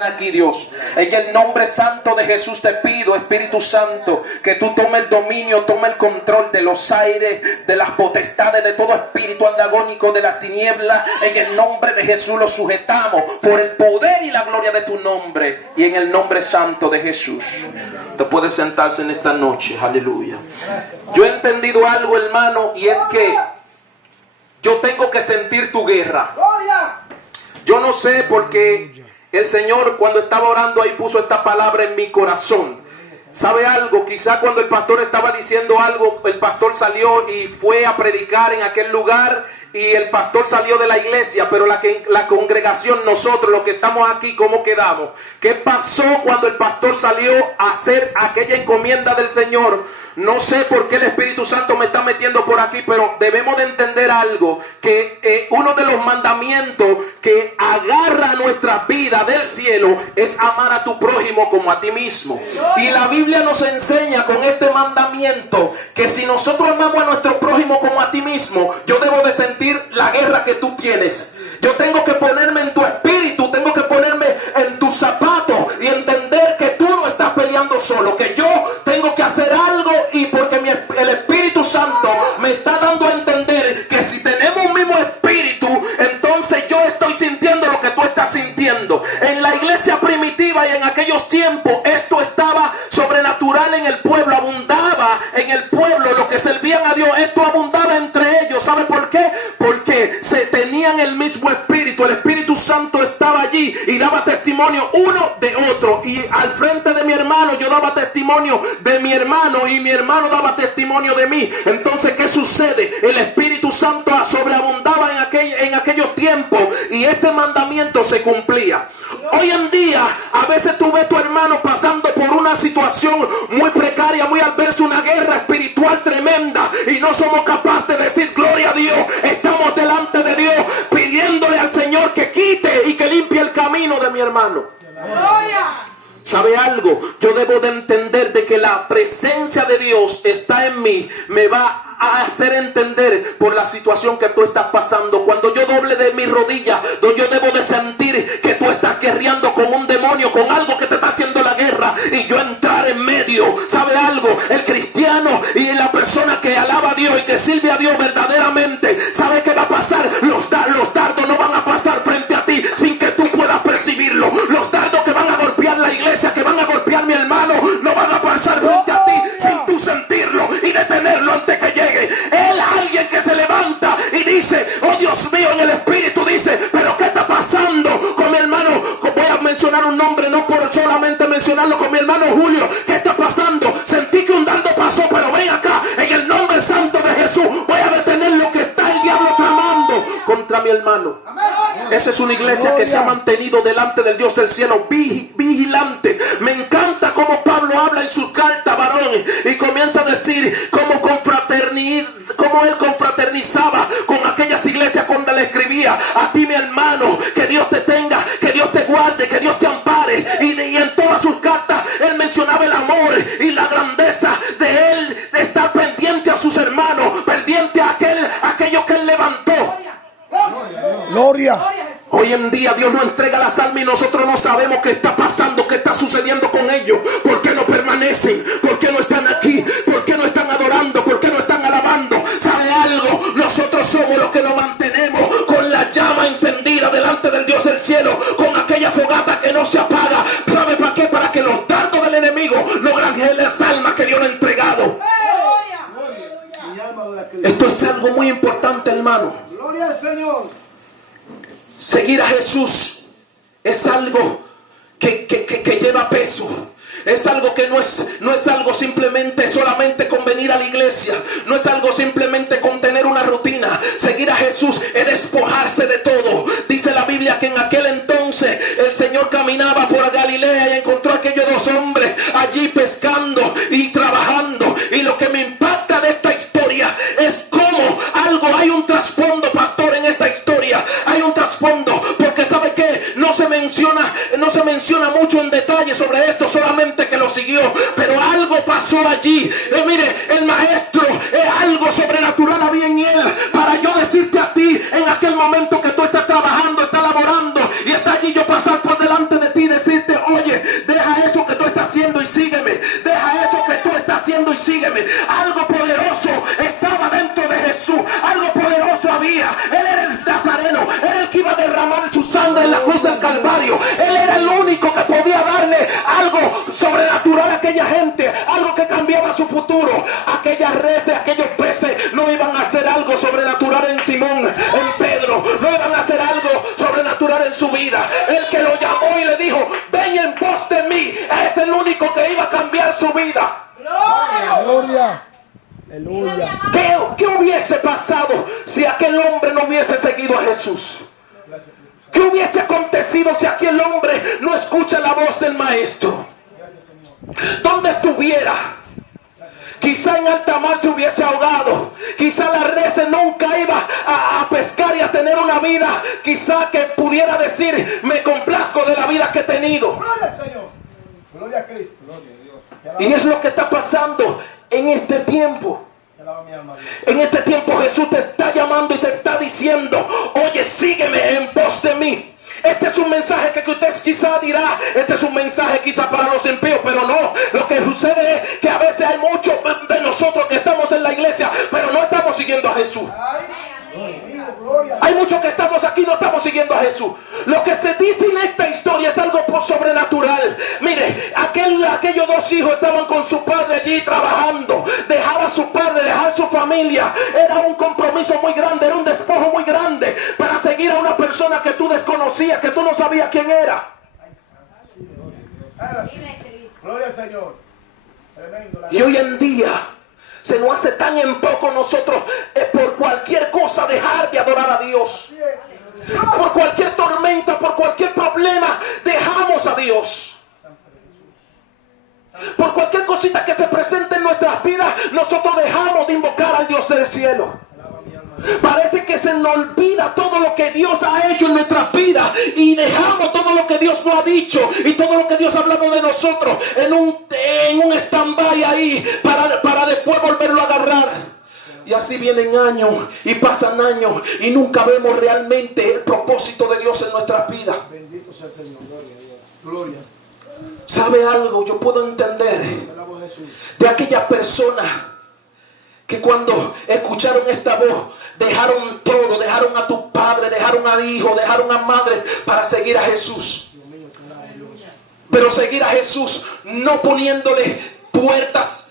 Aquí, Dios, en el nombre santo de Jesús te pido, Espíritu Santo, que tú tomes el dominio, tome el control de los aires, de las potestades, de todo espíritu antagónico de las tinieblas. En el nombre de Jesús lo sujetamos por el poder y la gloria de tu nombre, y en el nombre santo de Jesús. Te puedes sentarse en esta noche, aleluya. Yo he entendido algo, hermano, y es que yo tengo que sentir tu guerra. Yo no sé por qué el Señor, cuando estaba orando ahí, puso esta palabra en mi corazón. ¿Sabe algo? Quizá cuando el pastor estaba diciendo algo, el pastor salió y fue a predicar en aquel lugar, y el pastor salió de la iglesia, pero la congregación, nosotros los que estamos aquí, ¿cómo quedamos? ¿Qué pasó cuando el pastor salió a hacer aquella encomienda del Señor? No sé por qué el Espíritu Santo me está metiendo por aquí, pero debemos de entender algo, que uno de los mandamientos que agarra nuestra vida del cielo es amar a tu prójimo como a ti mismo. Y la Biblia nos enseña con este mandamiento que si nosotros amamos a nuestro prójimo como a ti mismo, yo debo de sentir la guerra que tú tienes. Yo tengo que ponerme en tu espíritu, tengo que ponerme en tus zapatos y entender que tú no estás peleando solo, que yo tengo que hacer algo, y porque el Espíritu Santo me está dando a entender que si tenemos un mismo espíritu, entonces yo estoy sintiendo lo que tú estás sintiendo. En la iglesia primitiva y en aquellos tiempos esto estaba sobrenatural en el pueblo, abundaba en el pueblo, los que servían a Dios, esto abundaba entre ellos. ¿Sabe por qué? Porque se tenían el mismo espíritu, el Espíritu Santo estaba allí y daba testimonio uno de otro, y al frente de mi hermano yo daba testimonio de mi hermano y mi hermano daba testimonio de mí. Entonces, ¿qué sucede? El Espíritu Santo sobreabundaba en aquellos tiempos, y este mandamiento se cumplía. Hoy en día, a veces tú ves a tu hermano pasando por una situación muy precaria, muy adversa, una guerra espiritual tremenda, y no somos capaces de decir gloria a Dios. Estamos delante de Dios pidiéndole al Señor que quite y que limpie el camino de mi hermano. ¿Sabe algo? Yo debo de entender de que la presencia de Dios está en mí. Me va a hacer entender por la situación que tú estás pasando. Cuando yo doble de mi rodilla, yo debo de sentir que tú estás guerreando con un demonio, con algo que te está haciendo la guerra, y yo entrar en medio. ¿Sabe algo? El cristiano y la persona que alaba a Dios y que sirve a Dios verdaderamente, ¿sabe qué va a pasar? Los dardos no van a pasar frente a ti sin que tú puedas percibirlo. Los dardos que van a golpear la iglesia, que van a golpear mi hermano, no van a pasar frente a ti sin tú sentirlo y detenerlo antes que llegue. Él, alguien que se levanta y dice, oh Dios mío, en el espíritu dice, pero ¿qué está pasando con mi hermano? Voy a mencionar un nombre, no por solamente mencionarlo, con mi hermano Julio. ¿Qué está pasando? Sentí que un dardo pasó, pero ven acá, en el nombre santo de Jesús voy a detener lo que está el diablo tramando contra mi hermano. Esa es una iglesia que se ha mantenido delante del Dios del cielo vigilante. Me encanta cómo Pablo habla en su carta, varón, y comienza a decir cómo él confraternizaba con aquellas iglesias cuando le escribía: a ti mi hermano, que Dios te tenga, que Dios te guarde, que Dios te ampare. Y en todas sus cartas él mencionaba el amor y la grandeza de él, de estar pendiente a sus hermanos, pendiente a aquello que él levantó. Gloria. Hoy en día Dios nos entrega las almas y nosotros no sabemos qué está pasando, qué está sucediendo con ellos. ¿Por qué no permanecen? ¿Por qué no están aquí? ¿Por qué no están adorando? ¿Por qué no están alabando? ¿Sabe algo? Nosotros somos los que nos mantenemos con la llama encendida delante del Dios del cielo, con aquella fogata que no se apaga. ¿Sabe para qué? Para que los dardos del enemigo no granjeen las almas que Dios le ha entregado. Esto es algo muy importante, hermano. Gloria al Señor. Seguir a Jesús es algo que lleva peso. Es algo que no es algo simplemente solamente con venir a la iglesia. No es algo simplemente con tener una rutina. Seguir a Jesús es despojarse de todo. Dice la Biblia que en aquel entonces el Señor caminaba por Galilea y encontró a aquellos dos hombres allí pescando y trabajando. Y lo que me impacta de esta historia es cómo hay un trasfondo, pastor, en esta historia. Hay un trasfondo, porque ¿sabe qué? No se menciona mucho en detalle sobre esto, solamente que lo siguió, pero algo pasó allí. Mire, el maestro, algo sobrenatural había en él, para yo decirte a ti en aquel momento que tú estás trabajando, estás laborando, y está allí yo pasar por delante de ti y decir: escúcheme, algo poderoso estaba dentro de Jesús, algo poderoso había. Él era el Nazareno, era el que iba a derramar su sangre en la cruz del Calvario. Él era el único que podía darle algo sobrenatural a aquella gente, algo que cambiaba su futuro. Aquellas reses, aquellos peces no iban a hacer algo sobrenatural en Simón, en Pedro, no iban a hacer algo sobrenatural en su vida. El que lo llamó y le dijo, ven en pos de mí, es el único que iba a cambiar su vida. Gloria. Aleluya. ¿Qué hubiese pasado si aquel hombre no hubiese seguido a Jesús? ¿Qué hubiese acontecido si aquel hombre no escucha la voz del maestro? ¿Dónde estuviera? Quizá en alta mar se hubiese ahogado. Quizá la red nunca iba a pescar y a tener una vida. Quizá que pudiera decir, me complazco de la vida que he tenido. Gloria al Señor. Gloria a Cristo. Gloria a Dios. Y es lo que está pasando en este tiempo. En este tiempo Jesús te está llamando y te está diciendo, oye, sígueme en pos de mí. Este es un mensaje que usted quizá dirá, este es un mensaje quizá para los impíos, pero no. Lo que sucede es que a veces hay muchos de nosotros que estamos en la iglesia, pero no estamos siguiendo a Jesús. Hay muchos que estamos aquí y no estamos siguiendo a Jesús. Lo que se dice en esta historia es algo sobrenatural. Mire, aquellos dos hijos estaban con su padre allí trabajando. Dejar a su padre, dejar su familia, era un compromiso muy grande, era un despojo muy grande para seguir a una persona que tú desconocías, que tú no sabías quién era. Gloria al Señor. Tremendo. Y hoy en día se nos hace tan en poco nosotros por cualquier cosa dejar de adorar a Dios. Por cualquier tormenta, por cualquier problema, dejamos a Dios. Por cualquier cosita que se presente en nuestras vidas, nosotros dejamos de invocar al Dios del cielo. Parece que se nos olvida todo lo que Dios ha hecho en nuestras vidas y dejamos todo lo que Dios nos ha dicho y todo lo que Dios ha hablado de nosotros en un stand-by ahí para después volverlo a agarrar. Y así vienen años y pasan años y nunca vemos realmente el propósito de Dios en nuestras vidas. Bendito sea el Señor. Gloria a Dios. Gloria. ¿Sabe algo? Yo puedo entender de aquellas personas que cuando escucharon esta voz dejaron todo, dejaron a tu padre, dejaron a hijo, dejaron a madre para seguir a Jesús. Pero seguir a Jesús no poniéndole puertas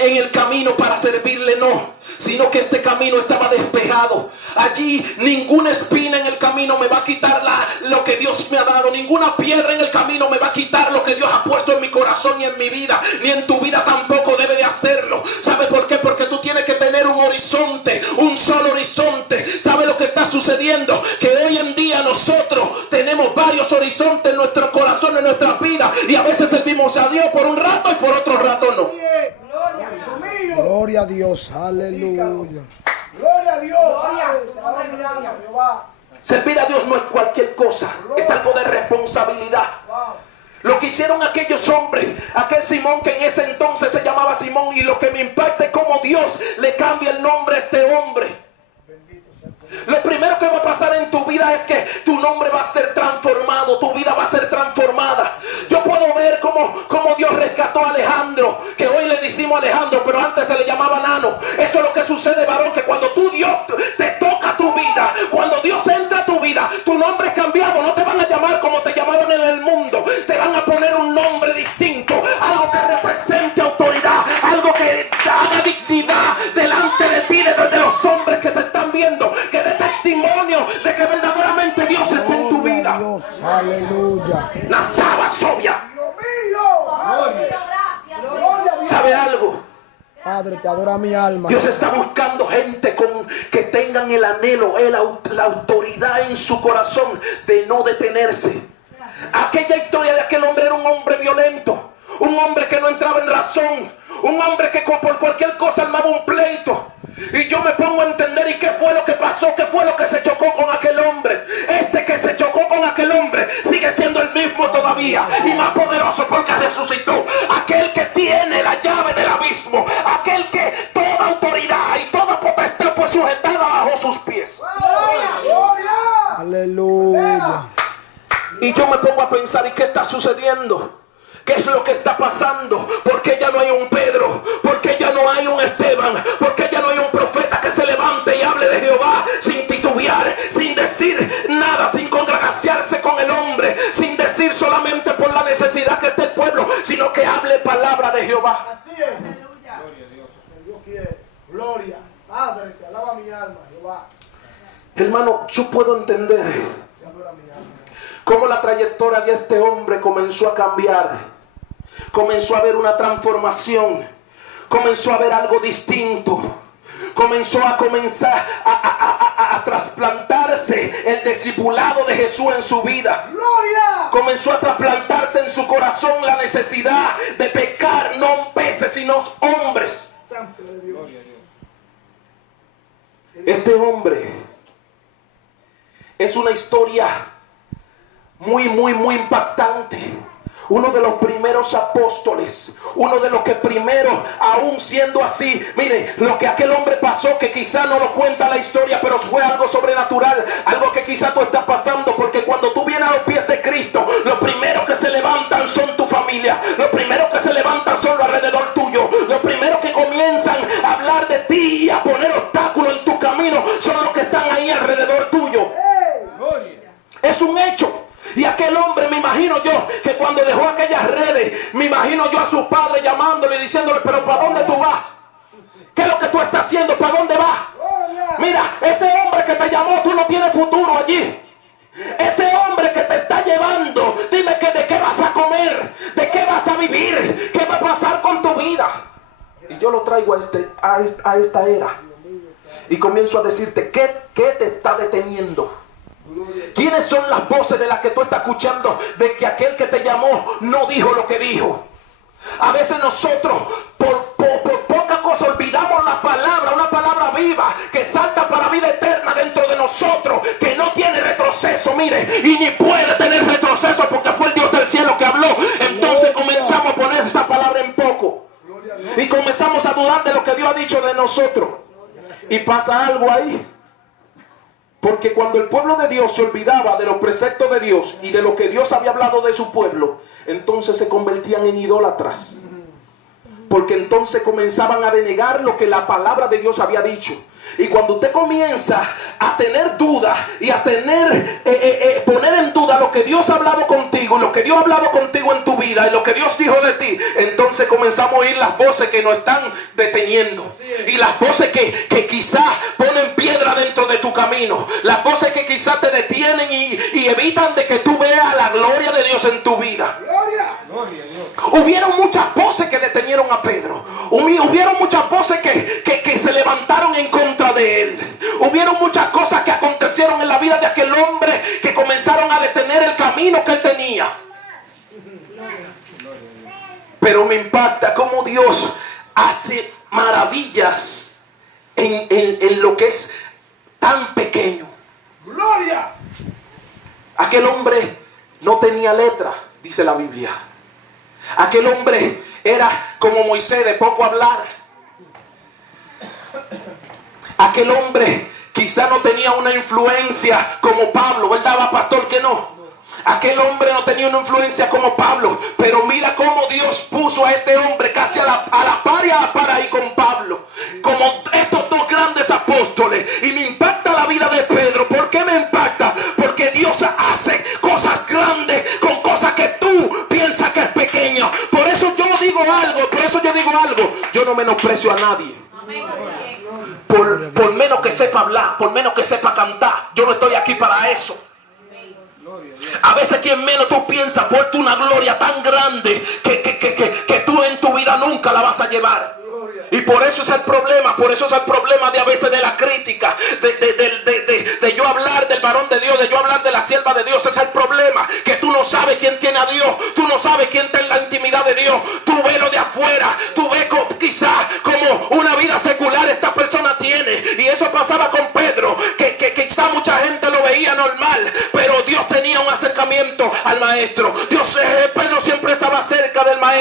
en el camino para servirle, no, sino que este camino estaba despejado. Allí ninguna espina en el camino me va a quitar lo que Dios me ha dado, ninguna piedra en el camino me va a quitar lo que Dios ha puesto en mi corazón y en mi vida, ni en tu vida tampoco debe de hacerlo. ¿Sabe por qué? Porque tú tienes que tener un horizonte, un solo horizonte. ¿Sabe lo que está sucediendo? Que hoy en día nosotros tenemos varios horizontes en nuestro corazón, en nuestras vidas, y a veces servimos a Dios por un rato y por otro rato no. Gloria a Dios, aleluya. Gloria a Dios. Servir a Dios no es cualquier cosa, es algo de responsabilidad. Lo que hicieron aquellos hombres, aquel Simón que en ese entonces se llamaba Simón, y lo que me impacta es cómo Dios le cambia el nombre a este hombre. Lo primero que va a pasar en tu vida es que tu nombre va a ser transformado, tu vida va a ser transformada. Yo puedo ver cómo Dios rescató a Alejandro, que hoy le decimos Alejandro, pero antes se le llamaba Nano. Eso es lo que sucede, varón, que cuando Dios te toca tu vida, cuando Dios entra a tu vida, tu nombre es cambiado. No te van a llamar como te llamaban en el mundo, te van a poner un nombre distinto, algo que represente autoridad, algo que haga dignidad delante de ti, de los hombres que te están viendo, que dé testimonio de que verdaderamente Dios está en tu vida. Dios, aleluya. Nazaba Sobia. ¿Sabe algo? Padre, te adora mi alma. Dios está buscando gente que tengan el anhelo, la autoridad en su corazón de no detenerse. Aquella historia de aquel hombre era un hombre violento, un hombre que no entraba en razón, un hombre que por cualquier cosa armaba un pleito. Y yo me pongo a entender, ¿y qué fue lo que pasó? ¿Qué fue lo que se chocó con aquel hombre? Este que se chocó con aquel hombre sigue siendo el mismo todavía, y más poderoso porque resucitó. Aquel que tiene la llave del abismo, aquel que toda autoridad y toda potestad fue sujetada bajo sus pies. Aleluya. Y yo me pongo a pensar, ¿y qué está sucediendo? ¿Qué es lo que está pasando? ¿Por qué ya no hay un Pedro? ¿Por qué ya no hay un Esteban? ¿Por qué ya no hay un profeta que se levante y hable de Jehová sin titubear, sin decir nada, sin congraciarse con el hombre, sin decir solamente por la necesidad que está el pueblo, sino que hable palabra de Jehová? Así es. Aleluya. Gloria a Dios. Dios quiere. Gloria. Padre, te alaba mi alma, Jehová. Hermano, yo puedo entender cómo la trayectoria de este hombre comenzó a cambiar. Comenzó a haber una transformación. Comenzó a haber algo distinto. Comenzó a trasplantarse el discipulado de Jesús en su vida. ¡Gloria! Comenzó a trasplantarse en su corazón la necesidad de pecar, no peces, sino hombres. Santo de Dios. Este hombre es una historia muy impactante. Uno de los primeros apóstoles, uno de los que primero, aún siendo así, mire, lo que aquel hombre pasó, que quizá no lo cuenta la historia, pero fue algo sobrenatural, algo que quizá tú estás pasando, porque cuando tú vienes a los pies de Cristo, los primeros que se levantan son tu familia, los primeros que se levantan son los alrededor tuyo, los primeros que comienzan a hablar de ti y a poner obstáculos en tu camino son los que están ahí alrededor tuyo. Es un hecho. Y aquel hombre, me imagino yo, que cuando dejó aquellas redes, me imagino yo a su padre llamándole y diciéndole: pero ¿para dónde tú vas? ¿Qué es lo que tú estás haciendo? ¿Para dónde vas? Mira, ese hombre que te llamó, tú no tienes futuro allí. Ese hombre que te está llevando, dime que de qué vas a comer, de qué vas a vivir, qué va a pasar con tu vida. Y yo lo traigo a esta era y comienzo a decirte: ¿qué te está deteniendo? ¿Quiénes son las voces de las que tú estás escuchando de que aquel que te llamó no dijo lo que dijo? A veces nosotros por poca cosa olvidamos la palabra, una palabra viva que salta para vida eterna dentro de nosotros, que no tiene retroceso, mire, y ni puede tener retroceso porque fue el Dios del cielo que habló. Entonces comenzamos a poner esta palabra en poco y comenzamos a dudar de lo que Dios ha dicho de nosotros, y pasa algo ahí. Porque cuando el pueblo de Dios se olvidaba de los preceptos de Dios y de lo que Dios había hablado de su pueblo, entonces se convertían en idólatras. Porque entonces comenzaban a denegar lo que la palabra de Dios había dicho. Y cuando usted comienza a tener dudas y a poner en duda lo que Dios ha hablado contigo, lo que Dios ha hablado contigo en tu vida y lo que Dios dijo de ti, entonces comenzamos a oír las voces que nos están deteniendo. Y las voces que quizás ponen piedra dentro de tu camino. Las voces que quizás te detienen y evitan de que tú veas la gloria de Dios en tu vida. ¡Gloria! Hubieron muchas voces que detenieron a Pedro. Hubieron muchas voces que se levantaron en contra de él. Hubieron muchas cosas que acontecieron en la vida de aquel hombre que comenzaron a detener el camino que él tenía. Pero me impacta cómo Dios hace maravillas en lo que es tan pequeño. ¡Gloria! Aquel hombre no tenía letra, dice la Biblia. Aquel hombre era como Moisés, de poco hablar. Aquel hombre quizá no tenía una influencia como Pablo, ¿verdad, pastor? Que no. Aquel hombre no tenía una influencia como Pablo, pero mira cómo Dios puso a este hombre casi a la par ahí con Pablo, como estos dos grandes apóstoles. Y me impacta la vida de Pedro. ¿Por qué me impacta? Porque Dios hace cosas grandes con cosas que tú piensas que es pequeña. Por eso yo digo algo, yo no menosprecio a nadie. Por menos que sepa hablar, por menos que sepa cantar, yo no estoy aquí para eso. A veces quien menos tú piensas porta una gloria tan grande que tú en tu vida nunca la vas a llevar. Y por eso es el problema, de a veces de la crítica, de yo hablar del varón de Dios, de yo hablar de la sierva de Dios. Ese es el problema, que tú no sabes quién tiene a Dios, tú no sabes quién está en la intimidad de Dios. Tú ves lo de afuera, tú ves quizás como una vida secular esta persona tiene. Y eso pasaba con Pedro, que quizás mucha gente lo veía normal, pero Dios tenía un acercamiento al maestro. Pedro siempre estaba cerca del maestro.